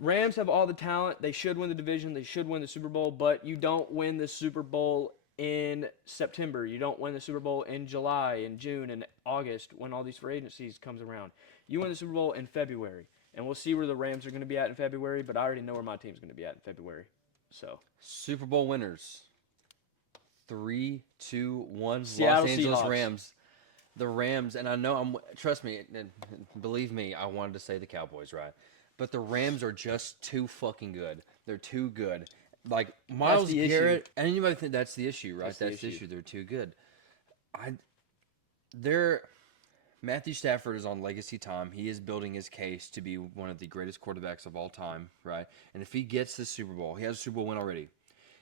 Rams have all the talent. They should win the division. They should win the Super Bowl, but you don't win the Super Bowl in September. You don't win the Super Bowl in July, in June, and August when all these free agencies comes around. You win the Super Bowl in February, and we'll see where the Rams are going to be at in February, but I already know where my team's going to be at in February. So Super Bowl winners. 3, 2, 1. Seattle Los Angeles Seahawks. Rams. the Rams, and I know trust me, and believe me, I wanted to say the Cowboys, right? But the Rams are just too fucking good. They're too good. Like Miles the issue. Garrett, and anybody think that's the issue, right? That's the issue. They're too good. They're Matthew Stafford is on legacy time. He is building his case to be one of the greatest quarterbacks of all time, right? And if he gets the Super Bowl, he has a Super Bowl win already.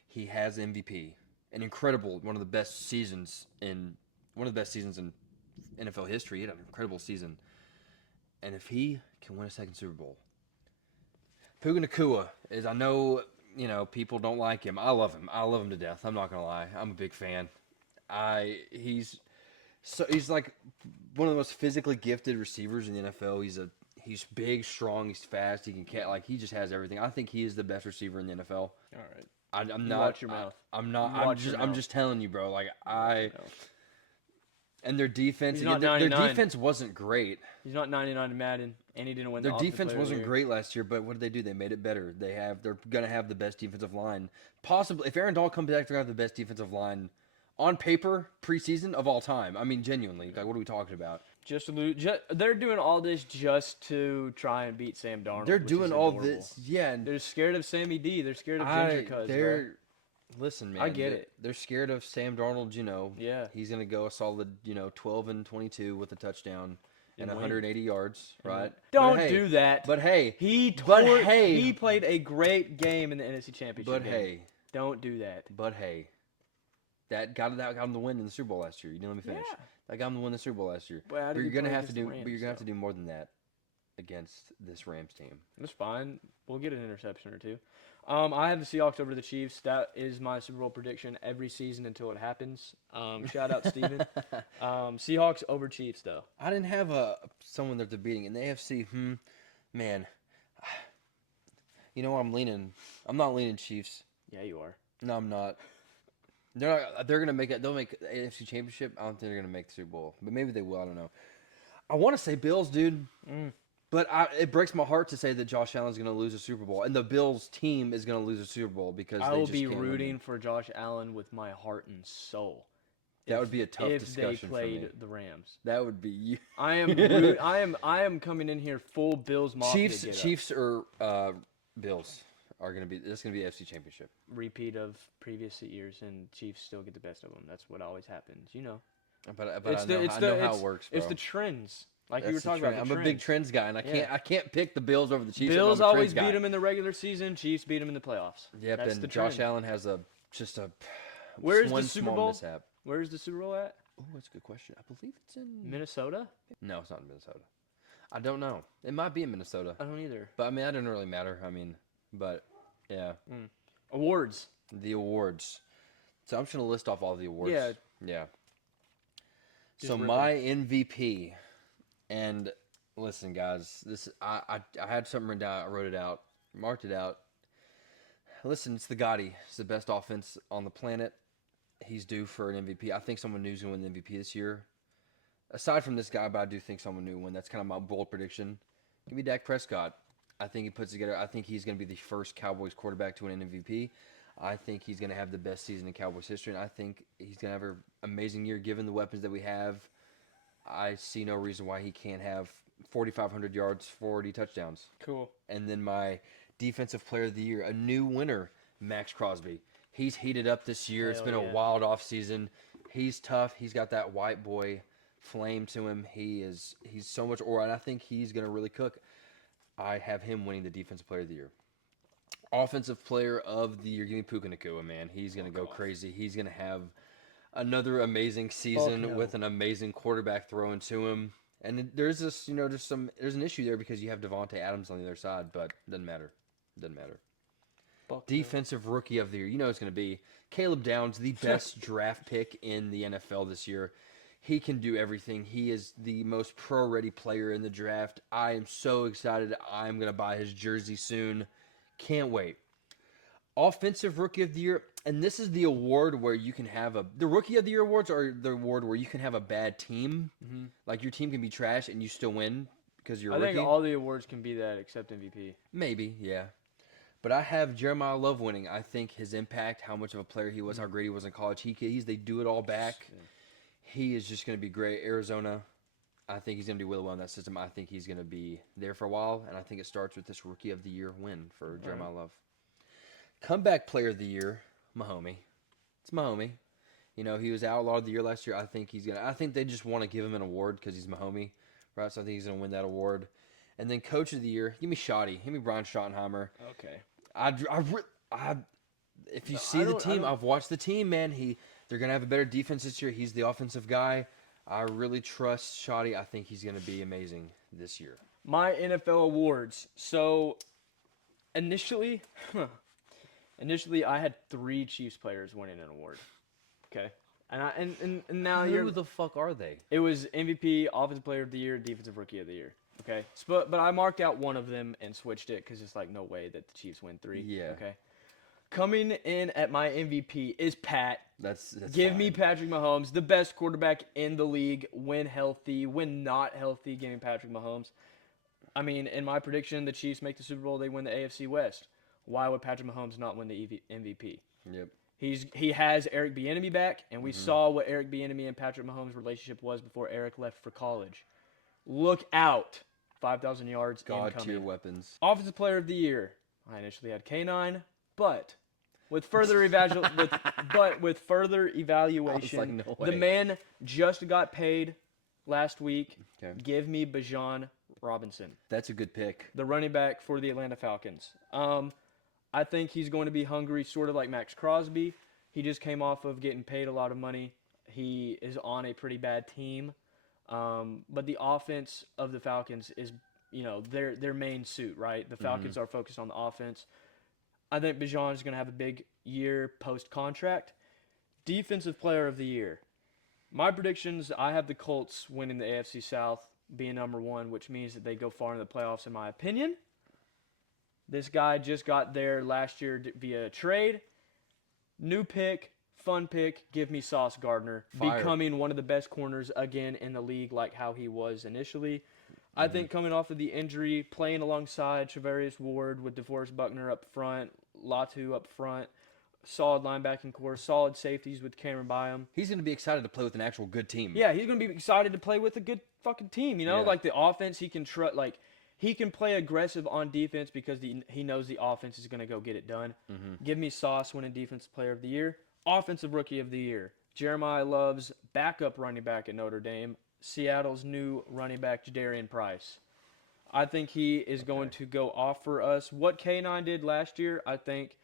He has MVP, an incredible, one of the best seasons in NFL history. He had an incredible season. And if he can win a second Super Bowl, Puka Nacua is, I know, people don't like him. I love him. I love him to death. I'm not going to lie. I'm a big fan. He's like one of the most physically gifted receivers in the NFL. He's big, strong, he's fast, he can catch, like he just has everything. I think he is the best receiver in the NFL. All right. I'm not. Watch your mouth. I'm just telling you, bro. Like and their defense. He's not their 99. defense wasn't great. He's not 99 in Madden, and he didn't win. Their defense wasn't great last year, but what did they do? They made it better. They're gonna have the best defensive line. Possibly, if Aaron Donald comes back, they're gonna have the best defensive line on paper preseason of all time. I mean, genuinely. Like, what are we talking about? They're doing all this just to try and beat Sam Darnold. They're doing all this, yeah. They're scared of Sammy D. They're scared of Ginger Cuz. Listen, man. I get it. They're scared of Sam Darnold. Yeah. He's gonna go a solid, 12 and 22 with a touchdown and win. 180 yards, right? Don't do that. But hey, he played a great game in the NFC Championship. But game. hey, don't do that. But hey, that got him the win in the Super Bowl last year. You didn't let me finish. Yeah. That got him the win in the Super Bowl last year. But you're gonna have to do more than that against this Rams team. That's fine. We'll get an interception or two. I have the Seahawks over the Chiefs. That is my Super Bowl prediction every season until it happens. Shout out Steven. Seahawks over Chiefs, though. I didn't have someone that they're beating in the AFC. Man. You know what I'm leaning? I'm not leaning Chiefs. Yeah, you are. No, I'm not. They're gonna make it. They'll make the AFC Championship. I don't think they're gonna make the Super Bowl, but maybe they will. I don't know. I want to say Bills, dude. But it breaks my heart to say that Josh Allen's going to lose a Super Bowl, and the Bills team is going to lose a Super Bowl because I will be rooting for Josh Allen with my heart and soul. That would be a tough discussion for me. If they played the Rams, that would be you. I am coming in here full Bills Mafia. Chiefs or Bills are going to be. This is going to be the AFC Championship. Repeat of previous years, and Chiefs still get the best of them. That's what always happens, But I know how it works, bro. It's the trends. Like you were talking about, I'm a big trends guy, and I can't pick the Bills over the Chiefs. Bills always beat them in the regular season. Chiefs beat them in the playoffs. Yep, that's and Josh Allen has just a Where's the Super Bowl? Mishap. Where's the Super Bowl at? Oh, that's a good question. I believe it's in Minnesota. No, it's not in Minnesota. I don't know. It might be in Minnesota. I don't either. But I mean, that doesn't really matter. I mean, but yeah. Awards. The awards. So I'm just gonna list off all the awards. Yeah. So my MVP, and listen, guys, this I had something written down. I wrote it out, marked it out. Listen, it's the Gotti. It's the best offense on the planet. He's due for an MVP. I think someone new is going to win the MVP this year. Aside from this guy, but I do think someone new will win. That's kind of my bold prediction. Give me Dak Prescott. I think he puts together. I think he's going to be the first Cowboys quarterback to win an MVP. I think he's going to have the best season in Cowboys history, and I think he's going to have an amazing year given the weapons that we have. I see no reason why he can't have 4,500 yards, 40 touchdowns. Cool. And then my defensive player of the year, a new winner, Max Crosby. He's heated up this year. It's been a wild offseason. He's tough. He's got that white boy flame to him. He's so much aura, and I think he's going to really cook. I have him winning the defensive player of the year. Offensive player of the year, give me Puka Nacua, man. He's going to go crazy. He's going to have another amazing season with an amazing quarterback throwing to him. And there's this, there's an issue there because you have Devontae Adams on the other side, but it doesn't matter. Defensive rookie of the year, it's going to be Caleb Downs, the best draft pick in the NFL this year. He can do everything. He is the most pro-ready player in the draft. I am so excited. I'm going to buy his jersey soon. Can't wait. Offensive Rookie of the Year, and this is the award where you can have the Rookie of the Year awards are the award where you can have a bad team. Mm-hmm. Like your team can be trash and you still win because you're a rookie. I think all the awards can be that except MVP. Maybe, yeah. But I have Jeremiah Love winning. I think his impact, how much of a player he was, how great he was in college. They do it all back. Yeah. He is just going to be great. Arizona, I think he's going to do really well in that system. I think he's going to be there for a while, and I think it starts with this Rookie of the Year win for Jeremiah Love. Comeback Player of the Year, Mahomie. It's Mahomie. You know, he was Outlaw of the Year last year. I think they just want to give him an award because he's Mahomie, right? So I think he's going to win that award. And then Coach of the Year, give me Shoddy. Give me Brian Schottenheimer. Okay. If you see the team, I've watched the team, man. They're going to have a better defense this year. He's the offensive guy. I really trust Shoddy. I think he's going to be amazing this year. My NFL awards. So, initially, I had 3 Chiefs players winning an award. Okay, and now Who the fuck are they? It was MVP, Offensive Player of the Year, Defensive Rookie of the Year. Okay, but I marked out one of them and switched it because it's like no way that the Chiefs win 3. Yeah. Okay. Coming in at my MVP is Pat. That's Give fine. me Patrick Mahomes, the best quarterback in the league. When healthy, when not healthy, give me Patrick Mahomes. I mean, in my prediction, the Chiefs make the Super Bowl, they win the AFC West. Why would Patrick Mahomes not win the MVP? Yep. He has Eric Bieniemy back, and we saw what Eric Bieniemy and Patrick Mahomes' relationship was before Eric left for college. Look out. 5,000 yards God incoming. tier weapons. Offensive Player of the Year. I initially had K9, but with further evaluation, like, no way. the man just got paid last week. Okay. Give me Bijan Robinson, That's a good pick. the running back for the Atlanta Falcons. I think he's going to be hungry, sort of like Max Crosby. He just came off of getting paid a lot of money. He is on a pretty bad team. But the offense of the Falcons is, their main suit, right? The Falcons are focused on the offense. I think Bijan is going to have a big year post-contract. Defensive Player of the Year. My predictions, I have the Colts winning the AFC South, being number 1, which means that they go far in the playoffs, in my opinion. This guy just got there last year via trade. New pick, fun pick. Give me Sauce Gardner. Fire. Becoming one of the best corners again in the league like how he was initially. I think coming off of the injury, playing alongside Travarius Ward with DeForest Buckner up front, Latu up front, solid linebacking core, solid safeties with Cameron Byam. He's going to be excited to play with an actual good team. Yeah, he's going to be excited to play with a good fucking team, Yeah. Like the offense, he can he can play aggressive on defense because he knows the offense is going to go get it done. Give me Sauce winning Defensive Player of the Year. Offensive Rookie of the Year. Jeremiah Love's backup running back at Notre Dame. Seattle's new running back, Jadarian Price. I think he is going to go off for us. What K9 did last year, I think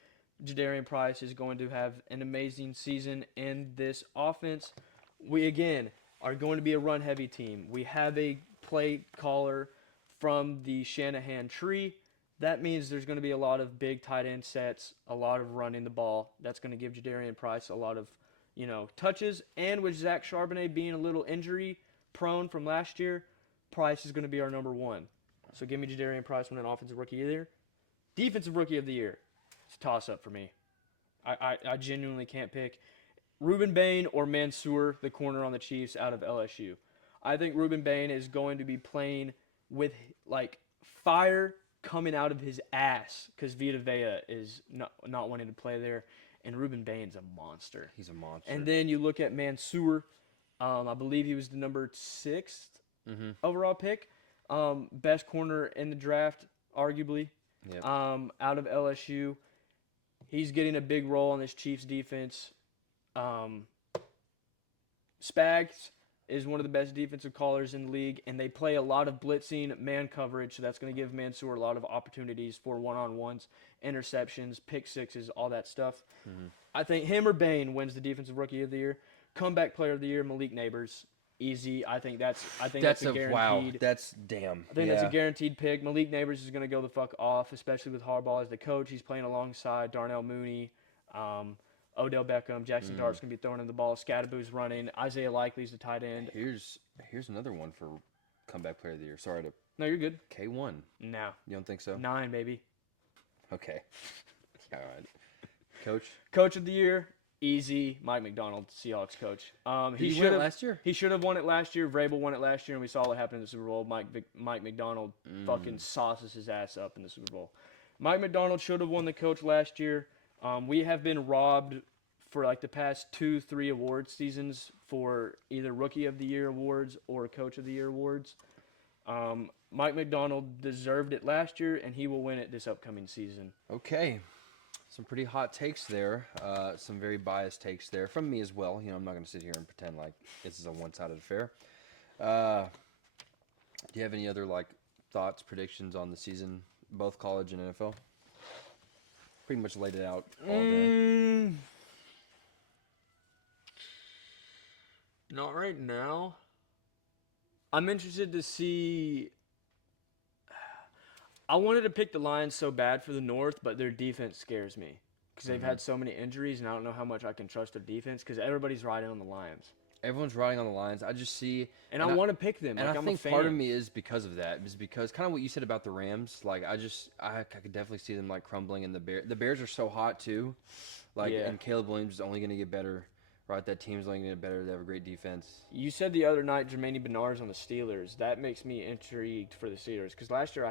Jadarian Price is going to have an amazing season in this offense. We, again, are going to be a run-heavy team. We have a play caller from the Shanahan tree. That means there's going to be a lot of big tight end sets, a lot of running the ball. That's going to give Jadarian Price a lot of, touches. And with Zach Charbonnet being a little injury prone from last year, Price is going to be our number 1. So give me Jadarian Price winning Offensive Rookie of the Year. Defensive Rookie of the Year. It's a toss-up for me. I genuinely can't pick. Ruben Bain or Mansour, the corner on the Chiefs out of LSU. I think Ruben Bain is going to be playing with, fire coming out of his ass because Vita Vea is not wanting to play there. And Ruben Bain's a monster. He's a monster. And then you look at Mansour. I believe he was the number 6th overall pick. Best corner in the draft, arguably. Yep. Out of LSU. He's getting a big role on this Chiefs defense. Spags is one of the best defensive callers in the league, and they play a lot of blitzing man coverage, so that's going to give Mansour a lot of opportunities for one-on-ones, interceptions, pick sixes, all that stuff. I think him or Bain wins the Defensive Rookie of the Year. Comeback Player of the Year, Malik Neighbors. Easy. I think that's a guaranteed. Wow. That's damn. I think that's a guaranteed pick. Malik Neighbors is going to go the fuck off, especially with Harbaugh as the coach. He's playing alongside Darnell Mooney, Odell Beckham, Jackson Dart's going to be throwing in the ball. Scatterboo's running. Isaiah Likely's the tight end. Here's another one for Comeback Player of the Year. Sorry to No, you're good. K1. No. You don't think so? 9, baby. Okay. All right. Coach? Coach of the Year, easy. Mike McDonald, Seahawks coach. He won it last year? He should have won it last year. Vrabel won it last year, and we saw what happened in the Super Bowl. Mike McDonald fucking sauces his ass up in the Super Bowl. Mike McDonald should have won the coach last year. We have been robbed for like the past 2-3 award seasons for either Rookie of the Year awards or Coach of the Year awards. Mike McDonald deserved it last year, and he will win it this upcoming season. Okay. Some pretty hot takes there. Some very biased takes there from me as well. You know, I'm not going to sit here and pretend like this is a one-sided affair. Do you have any other like thoughts, predictions on the season, both college and NFL? Pretty much laid it out all day. Not right now. I'm interested to see. I wanted to pick the Lions so bad for the North, but their defense scares me because they've had so many injuries, and I don't know how much I can trust their defense because everybody's riding on the Lions. Everyone's riding on the Lions. I just see, and I want to pick them. And like, I I'm think a fan. part of me is because of that. Is because kind of what you said about the Rams. Like I could definitely see them like crumbling, and the Bears are so hot too. Like and Caleb Williams is only going to get better. Right, that team's only going to get better. They have a great defense. You said the other night Jermaine Bernard's on the Steelers. That makes me intrigued for the Steelers because last year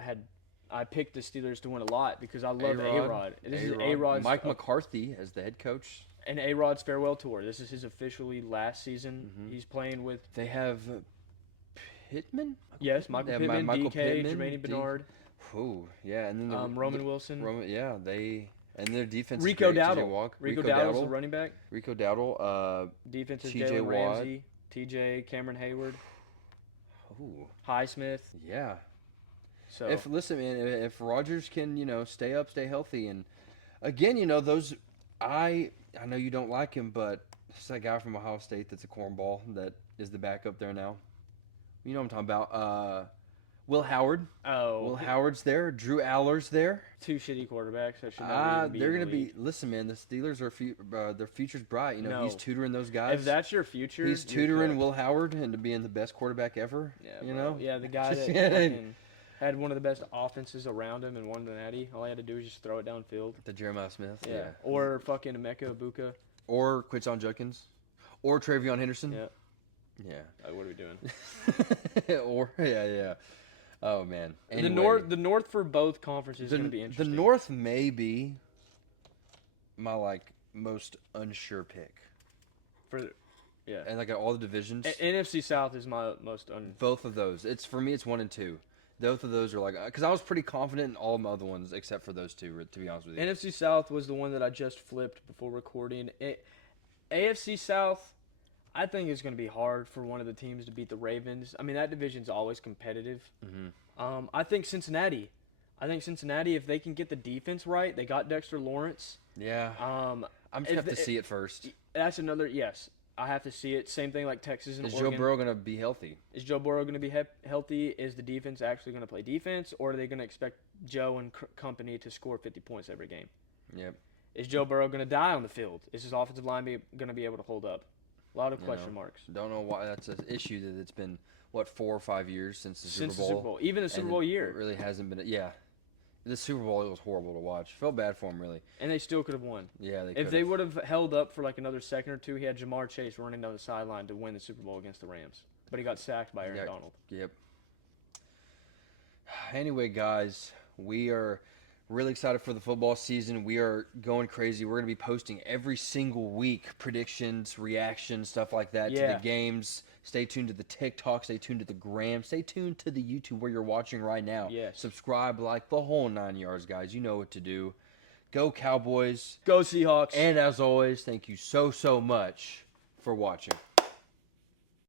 I picked the Steelers to win a lot because I love A-Rod. This is A-Rod's Mike McCarthy as the head coach. And A-Rod's farewell tour. This is his officially last season. He's playing with. They have Pittman. Yes, Michael Pittman, DK, Jermaine Bernard. Oh yeah, and then Roman Wilson. And their defense Rico is great. Dowdle. Rico Dowdle's the running back. Rico Dowdle. Defense is TJ Jalen Watt. Ramsey, TJ, Cameron Hayward. Ooh. Highsmith. Yeah. So if Rodgers can, stay healthy, and again, those I know you don't like him, but it's that guy from Ohio State that's a cornball that is the backup there now. You know what I'm talking about. Will Howard. Oh. Will Howard's there. Drew Aller's there. Two shitty quarterbacks. That should never even be they're in the going to be. league. Listen, man, the Steelers are their future's bright. No. He's tutoring those guys. If that's your future, he's tutoring Will Howard into being the best quarterback ever. Yeah, Yeah, the guy that fucking had one of the best offenses around him and won the natty. All he had to do was just throw it downfield. The Jeremiah Smith. Yeah. Or fucking Emeka Ibuka. Or Quinton Judkins. Or Travion Henderson. Yeah. Yeah. What are we doing? Yeah. Oh man. Anyway, the North for both conferences is going to be interesting. The North may my most unsure pick. And all the divisions. NFC South is my most Both of those. For me it's 1 and 2. Both of those are because I was pretty confident in all my other ones except for those two, to be honest with you. NFC South was the one that I just flipped before recording. AFC South, I think it's going to be hard for one of the teams to beat the Ravens. I mean, that division's always competitive. I think Cincinnati. If they can get the defense right, they got Dexter Lawrence. Yeah. I'm just have to see it first. That's another yes. I have to see it. Same thing like Texas and Oregon. Is Joe Burrow going to be healthy? Is Joe Burrow going to be healthy? Is the defense actually going to play defense, or are they going to expect Joe and company to score 50 points every game? Yep. Is Joe Burrow going to die on the field? Is his offensive line going to be able to hold up? A lot of question marks. Don't know why that's an issue that it's been 4 or 5 years since the Super Bowl. Even the Super Bowl year. It really hasn't been. Yeah, the Super Bowl it was horrible to watch. Felt bad for him really. And they still could have won. Yeah, if they would have held up for another second or two, he had Jamar Chase running down the sideline to win the Super Bowl against the Rams, but he got sacked by Aaron Donald. Yep. Anyway, guys, we are really excited for the football season. We are going crazy. We're going to be posting every single week predictions, reactions, stuff like that to the games. Stay tuned to the TikTok. Stay tuned to the Gram. Stay tuned to the YouTube where you're watching right now. Yes. Subscribe, like the whole 9 yards, guys. You know what to do. Go Cowboys. Go Seahawks. And as always, thank you so much for watching.